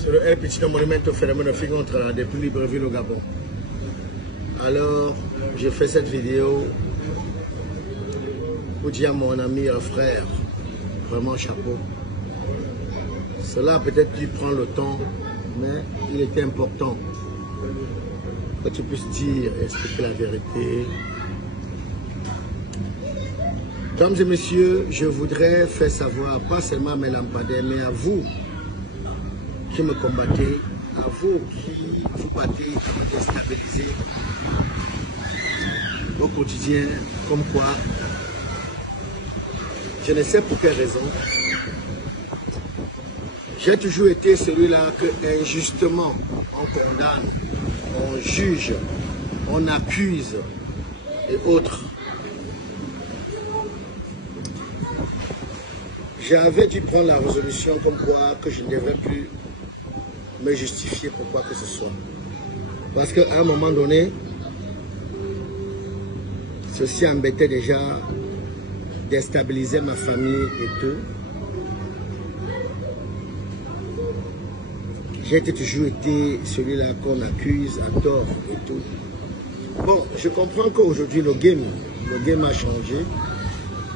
sur le El Petit Monumento Phénomène Fingontra depuis Libreville au Gabon. Alors, j'ai fait cette vidéo pour dire à mon ami et frère, vraiment chapeau. Cela a peut-être dû prendre le temps, mais il était important que tu puisses dire et expliquer la vérité. Mesdames et messieurs, je voudrais faire savoir, pas seulement à mes lampadaires, mais à vous qui me combattez, à vous qui vous battez pour me déstabiliser au quotidien, comme quoi, je ne sais pour quelle raison, j'ai toujours été celui-là que injustement on condamne, on juge, on accuse et autres. J'avais dû prendre la résolution comme quoi que je ne devrais plus me justifier pour quoi que ce soit. Parce qu'à un moment donné, ceci embêtait déjà, déstabilisait ma famille et tout. J'ai toujours été celui-là qu'on accuse à tort et tout. Bon, je comprends qu'aujourd'hui le game a changé.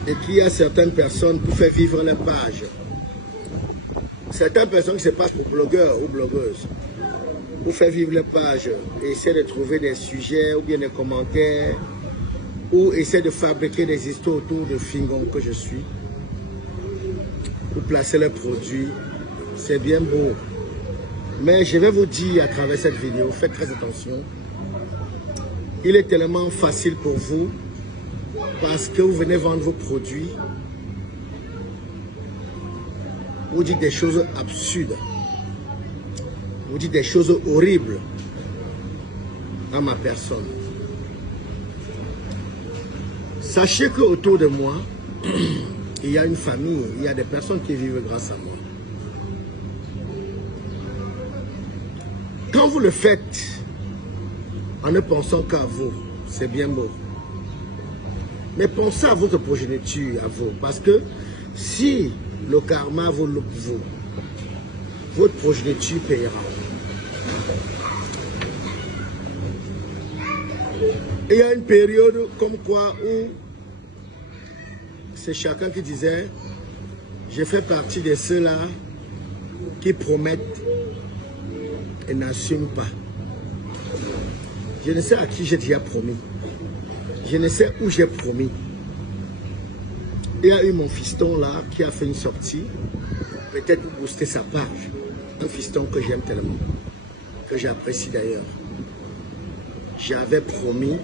Et qu'il y a certaines personnes pour faire vivre les pages. Certaines personnes qui se passent pour blogueurs ou blogueuses. Pour faire vivre les pages, essaient de trouver des sujets ou bien des commentaires. Ou essaient de fabriquer des histoires autour de Fingon que je suis. Pour placer les produits. C'est bien beau. Mais je vais vous dire à travers cette vidéo, faites très attention. Il est tellement facile pour vous. Parce que vous venez vendre vos produits, vous dites des choses absurdes, vous dites des choses horribles à ma personne. Sachez qu'autour de moi, il y a une famille, il y a des personnes qui vivent grâce à moi. Quand vous le faites en ne pensant qu'à vous, c'est bien beau. Mais pensez à votre progéniture, à vous. Parce que si le karma vous loupe, votre progéniture paiera. Il y a une période comme quoi où c'est chacun qui disait, je fais partie de ceux-là qui promettent et n'assument pas. Je ne sais à qui j'ai déjà promis. Je ne sais où j'ai promis. Il y a eu mon fiston là qui a fait une sortie, peut-être pour booster sa page. Un fiston que j'aime tellement, que j'apprécie d'ailleurs. J'avais promis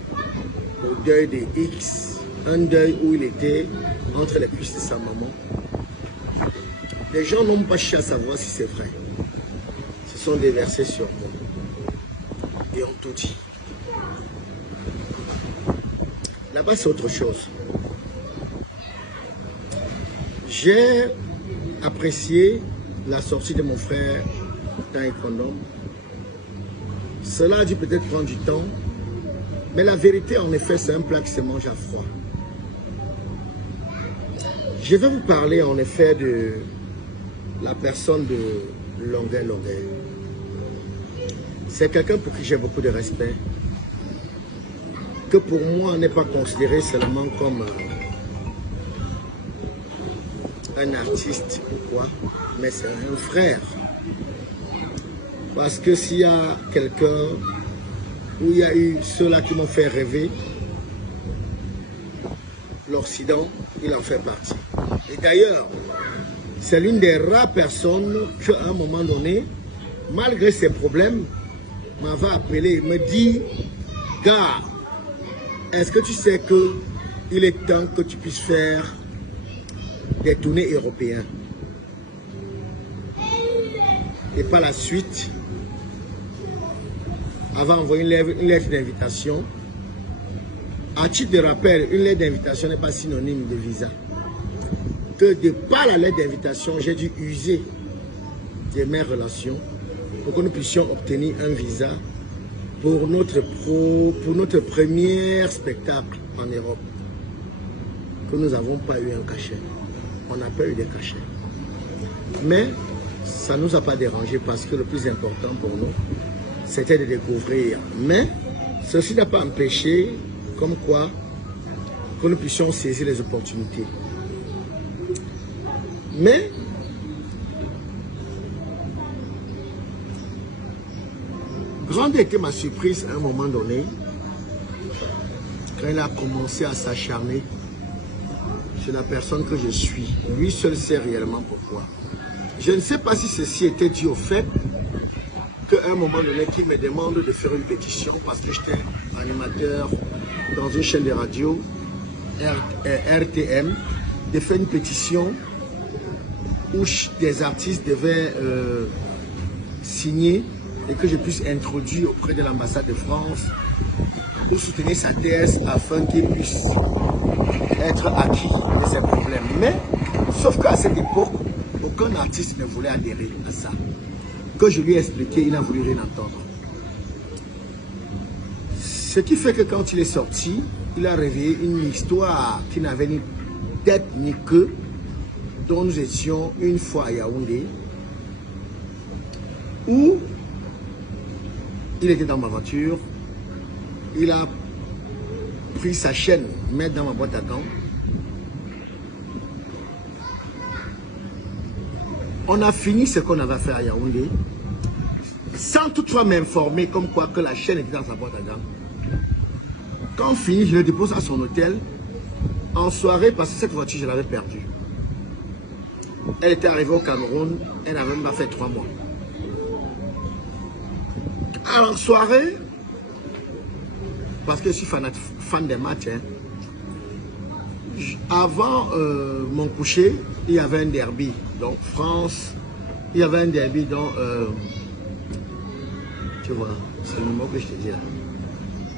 au deuil de X, un deuil où il était entre les cuisses de sa maman. Les gens n'ont pas cherché à savoir si c'est vrai. Se sont déversés sur moi et ont tout dit. Là-bas, c'est autre chose. J'ai apprécié la sortie de mon frère dans les condoms. Cela a dû peut-être prendre du temps, mais la vérité, en effet, c'est un plat qui se mange à froid. Je vais vous parler, en effet, de la personne de Longueuil. C'est quelqu'un pour qui j'ai beaucoup de respect. Que pour moi n'est pas considéré seulement comme un artiste ou quoi, mais c'est un frère. Parce que s'il y a quelqu'un où il y a eu ceux-là qui m'ont fait rêver, l'Occident, il en fait partie. Et d'ailleurs, c'est l'une des rares personnes qu'à un moment donné, malgré ses problèmes, m'avait appelé et me dit, gars, est-ce que tu sais qu'il est temps que tu puisses faire des tournées européennes? Et par la suite, avait envoyé une lettre d'invitation. À titre de rappel, une lettre d'invitation n'est pas synonyme de visa. Que de par la lettre d'invitation, j'ai dû user de mes relations pour que nous puissions obtenir un visa pour notre premier spectacle en Europe, que nous n'avons pas eu un cachet. On n'a pas eu de cachet. Mais ça ne nous a pas dérangé parce que le plus important pour nous, c'était de découvrir. Mais ceci n'a pas empêché, comme quoi, que nous puissions saisir les opportunités. Mais, grande était ma surprise à un moment donné, quand il a commencé à s'acharner sur la personne que je suis. Lui seul sait réellement pourquoi. Je ne sais pas si ceci était dû au fait qu'à un moment donné, qu'il me demande de faire une pétition parce que j'étais animateur dans une chaîne de radio, RTM, de faire une pétition où des artistes devaient signer et que je puisse introduire auprès de l'ambassade de France pour soutenir sa thèse afin qu'il puisse être acquis de ses problèmes. Mais, sauf qu'à cette époque, aucun artiste ne voulait adhérer à ça. Que je lui ai expliqué, il n'a voulu rien entendre. Ce qui fait que quand il est sorti, il a réveillé une histoire qui n'avait ni tête ni queue, dont nous étions une fois à Yaoundé, où il était dans ma voiture, il a pris sa chaîne, mettre dans ma boîte à gants. On a fini ce qu'on avait fait à Yaoundé, sans toutefois m'informer comme quoi que la chaîne était dans sa boîte à gants. Quand on finit, je le dépose à son hôtel en soirée parce que cette voiture, je l'avais perdue. Elle était arrivée au Cameroun, elle n'avait même pas fait 3 mois. En soirée, parce que je suis fan des matchs, hein, avant mon coucher, il y avait un derby. Donc France, il y avait un derby dont, tu vois, c'est le mot que je te dis là.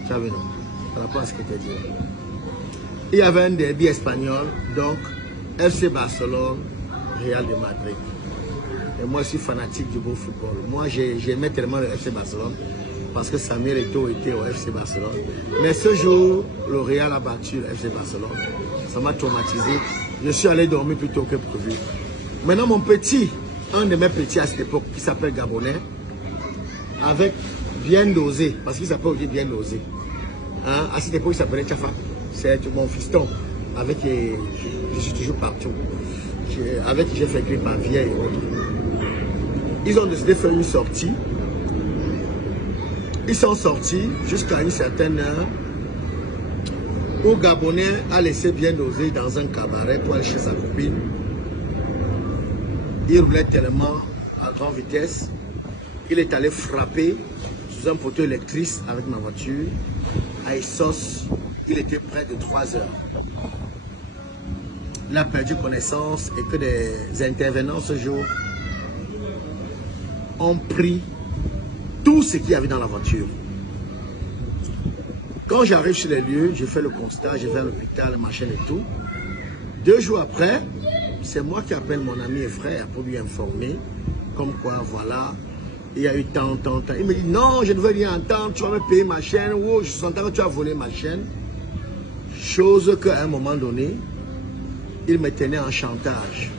Tu as vu, non? Par rapport à ce que je te dis. Il y avait un derby espagnol, donc FC Barcelone, Real de Madrid. Et moi, je suis fanatique du beau football. Moi, j'aimais tellement le FC Barcelone parce que Samuel Eto'o était au FC Barcelone. Mais ce jour, le Real a battu le FC Barcelone. Ça m'a traumatisé. Je suis allé dormir plus tôt que prévu. Maintenant, mon petit, un de mes petits à cette époque, qui s'appelle Gabonais, avec Bien Dosé, parce qu'il s'appelle aussi Bien Dosé. Hein? À cette époque, il s'appelait Tchafa. C'est mon fiston, avec qui je suis toujours partout. Avec qui j'ai fait grippe en vieille et autres. Ils ont décidé de faire une sortie. Ils sont sortis jusqu'à une certaine heure où Gabonais a laissé Bien Dosé dans un cabaret pour aller chez sa copine. Il roulait tellement à grande vitesse qu'il est allé frapper sous un poteau électrique avec ma voiture. À Essos, il était près de 3 heures. Il a perdu connaissance et que des intervenants ce jour ont pris tout ce qu'il y avait dans la voiture. Quand j'arrive sur les lieux, je fais le constat, je vais à l'hôpital, machin et tout. 2 jours après, c'est moi qui appelle mon ami et frère pour lui informer, comme quoi, voilà, il y a eu tant. Il me dit, non, je ne veux rien entendre, tu vas me payer ma chaîne, oh, je sens que tu as volé ma chaîne. Chose qu'à un moment donné, il me tenait en chantage.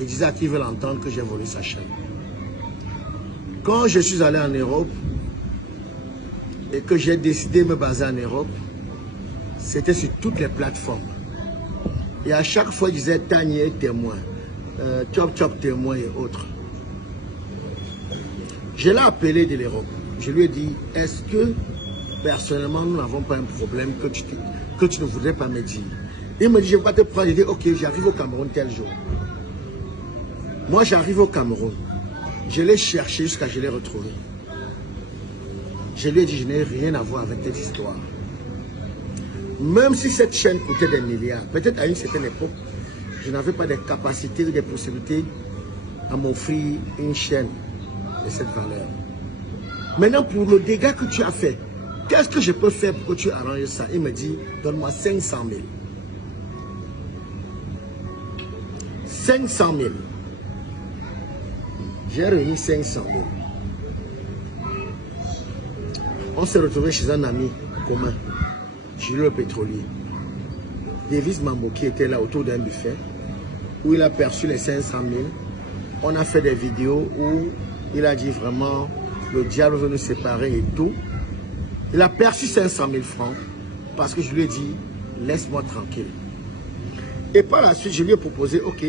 Il disait à qui veut l'entendre que j'ai volé sa chaîne. Quand je suis allé en Europe et que j'ai décidé de me baser en Europe, c'était sur toutes les plateformes. Et à chaque fois, il disait Tanier témoin, Chop Chop témoin et autres. Je l'ai appelé de l'Europe. Je lui ai dit, est-ce que personnellement, nous n'avons pas un problème que tu ne voudrais pas me dire? Il me dit, je vais pas te prendre. Il dit, ok, j'arrive au Cameroun tel jour. Moi, j'arrive au Cameroun. Je l'ai cherché jusqu'à ce que je l'ai retrouvé. Je lui ai dit, je n'ai rien à voir avec cette histoire. Même si cette chaîne coûtait des milliards, peut-être à une certaine époque, je n'avais pas des capacités ou des possibilités à m'offrir une chaîne de cette valeur. Maintenant, pour le dégât que tu as fait, qu'est-ce que je peux faire pour que tu arranges ça? Il me dit, donne-moi 500 000. 500 000. J'ai réuni 500 000. On s'est retrouvé chez un ami commun, Gilles le pétrolier. Davis Mambo qui était là autour d'un buffet, où il a perçu les 500 000 On a fait des vidéos où il a dit vraiment, le diable veut nous séparer et tout. Il a perçu 500 000 francs parce que je lui ai dit, laisse-moi tranquille. Et par la suite, je lui ai proposé, ok,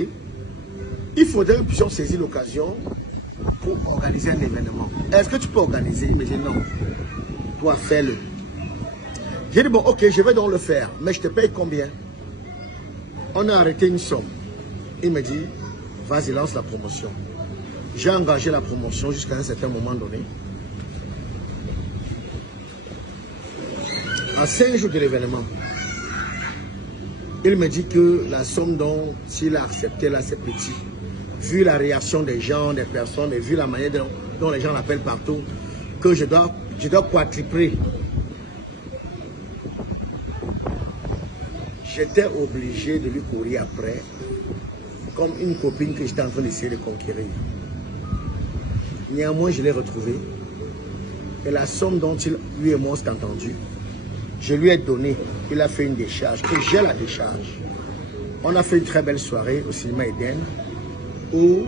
il faudrait que nous puissions saisir l'occasion pour organiser un événement. Est-ce que tu peux organiser? Il me dit non. Toi, fais-le. J'ai dit, bon, ok, je vais donc le faire, mais je te paye combien? On a arrêté une somme. Il me dit, vas-y, lance la promotion. J'ai engagé la promotion jusqu'à un certain moment donné. À 5 jours de l'événement, il me dit que la somme dont il a accepté là, c'est petit. Vu la réaction des gens, des personnes, et vu la manière dont les gens l'appellent partout, que je dois quadrupler. J'étais obligé de lui courir après, comme une copine que j'étais en train d'essayer de conquérir. Néanmoins, je l'ai retrouvé. Et la somme dont lui et moi s'est entendu, je lui ai donné. Il a fait une décharge, que j'ai la décharge. On a fait une très belle soirée au cinéma Eden, où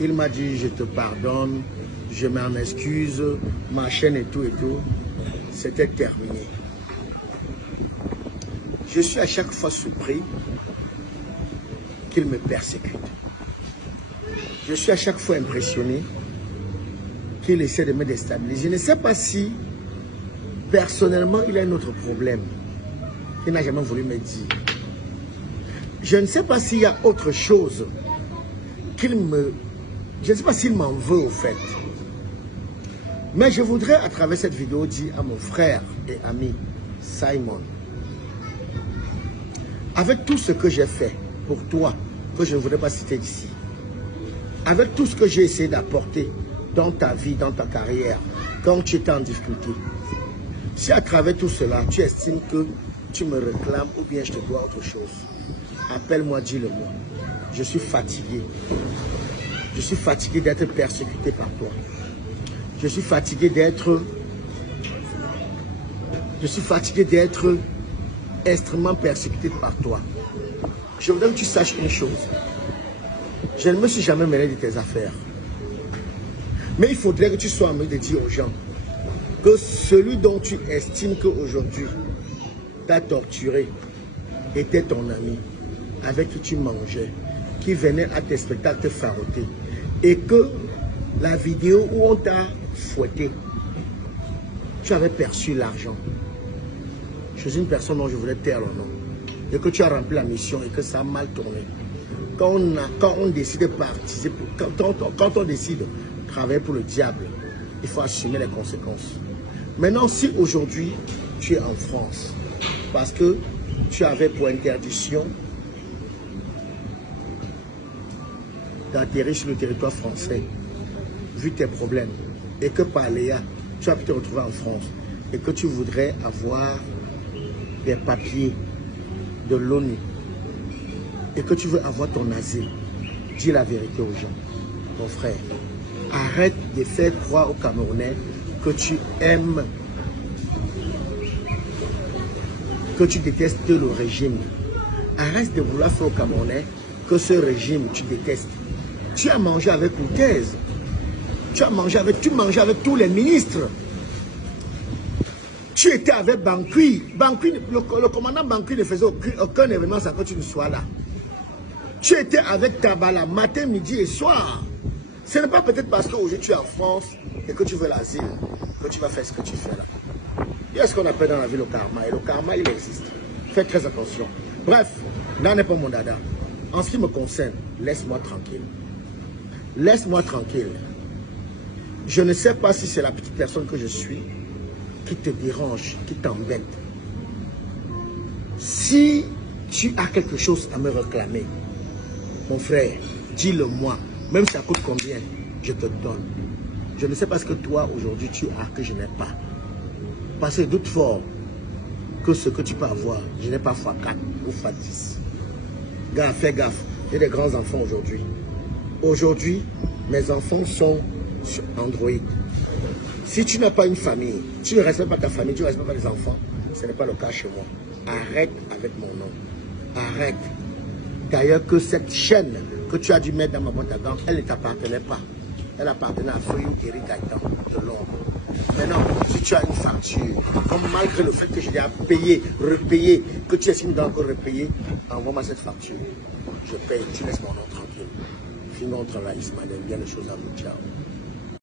il m'a dit, je te pardonne, je m'en excuse, ma chaîne et tout. C'était terminé. Je suis à chaque fois surpris qu'il me persécute. Je suis à chaque fois impressionné qu'il essaie de me déstabiliser. Je ne sais pas si, personnellement, il a un autre problème qu'il n'a jamais voulu me dire. Je ne sais pas s'il y a autre chose qu'il me... Je ne sais pas s'il m'en veut au fait. Mais je voudrais, à travers cette vidéo, dire à mon frère et ami Simon, avec tout ce que j'ai fait pour toi, que je ne voudrais pas citer ici, avec tout ce que j'ai essayé d'apporter dans ta vie, dans ta carrière, quand tu étais en difficulté, si à travers tout cela, tu estimes que tu me réclames ou bien je te dois autre chose, appelle-moi, dis-le-moi. Je suis fatigué. Je suis fatigué d'être persécuté par toi. Je suis fatigué d'être extrêmement persécuté par toi. Je voudrais que tu saches une chose. Je ne me suis jamais mêlé de tes affaires. Mais il faudrait que tu sois en mesure de dire aux gens que celui dont tu estimes qu'aujourd'hui t'a torturé était ton ami, avec qui tu mangeais, qui venait à tes spectacles te faroter, et que la vidéo où on t'a fouetté, tu avais perçu l'argent. Je suis une personne dont je voulais taire le nom, et que tu as rempli la mission et que ça a mal tourné. Quand on décide de participer, quand on décide de travailler pour le diable, il faut assumer les conséquences. Maintenant, si aujourd'hui tu es en France, parce que tu avais pour interdiction d'atterrir sur le territoire français, vu tes problèmes, et que par Léa, tu as pu te retrouver en France, et que tu voudrais avoir des papiers de l'ONU, et que tu veux avoir ton asile, dis la vérité aux gens. Mon frère, arrête de faire croire aux Camerounais que tu aimes, que tu détestes le régime. Arrête de vouloir faire aux Camerounais que ce régime tu détestes. Tu as mangé avec Koutez, tu mangeais avec tous les ministres. Tu étais avec Bankui. Le commandant Bankui ne faisait aucun événement sans que tu ne sois là. Tu étais avec Tabala matin, midi et soir. Ce n'est pas peut-être parce qu'aujourd'hui tu es en France et que tu veux l'asile que tu vas faire ce que tu fais là. Il y a ce qu'on appelle dans la vie le karma. Et le karma, il existe. Faites très attention. Bref, là n'est pas mon dada. En ce qui me concerne, laisse-moi tranquille. Laisse-moi tranquille. Je ne sais pas si c'est la petite personne que je suis qui te dérange, qui t'embête. Si tu as quelque chose à me réclamer, mon frère, dis-le-moi. Même si ça coûte combien, je te donne. Je ne sais pas ce que toi, aujourd'hui, tu as que je n'ai pas. Parce que doute fort que ce que tu peux avoir, je n'ai pas x4 ou x10. Gars, fais gaffe. J'ai des grands enfants aujourd'hui. Aujourd'hui, mes enfants sont sur Android. Si tu n'as pas une famille, tu ne respectes pas ta famille, tu ne respectes pas les enfants, ce n'est pas le cas chez moi. Arrête avec mon nom. Arrête. d'ailleurs que cette chaîne que tu as dû mettre dans ma boîte à gants, elle ne t'appartenait pas. Elle appartenait à Fouillou Eric Gaëtan de Londres. Maintenant, si tu as une facture, comme malgré le fait que je l'ai payé, repayé, que tu estimes d'encore repayer, envoie-moi cette facture. Je paye, tu laisses mon nom tranquille. Sinon, on travaille, il y a des choses à vous. Ciao.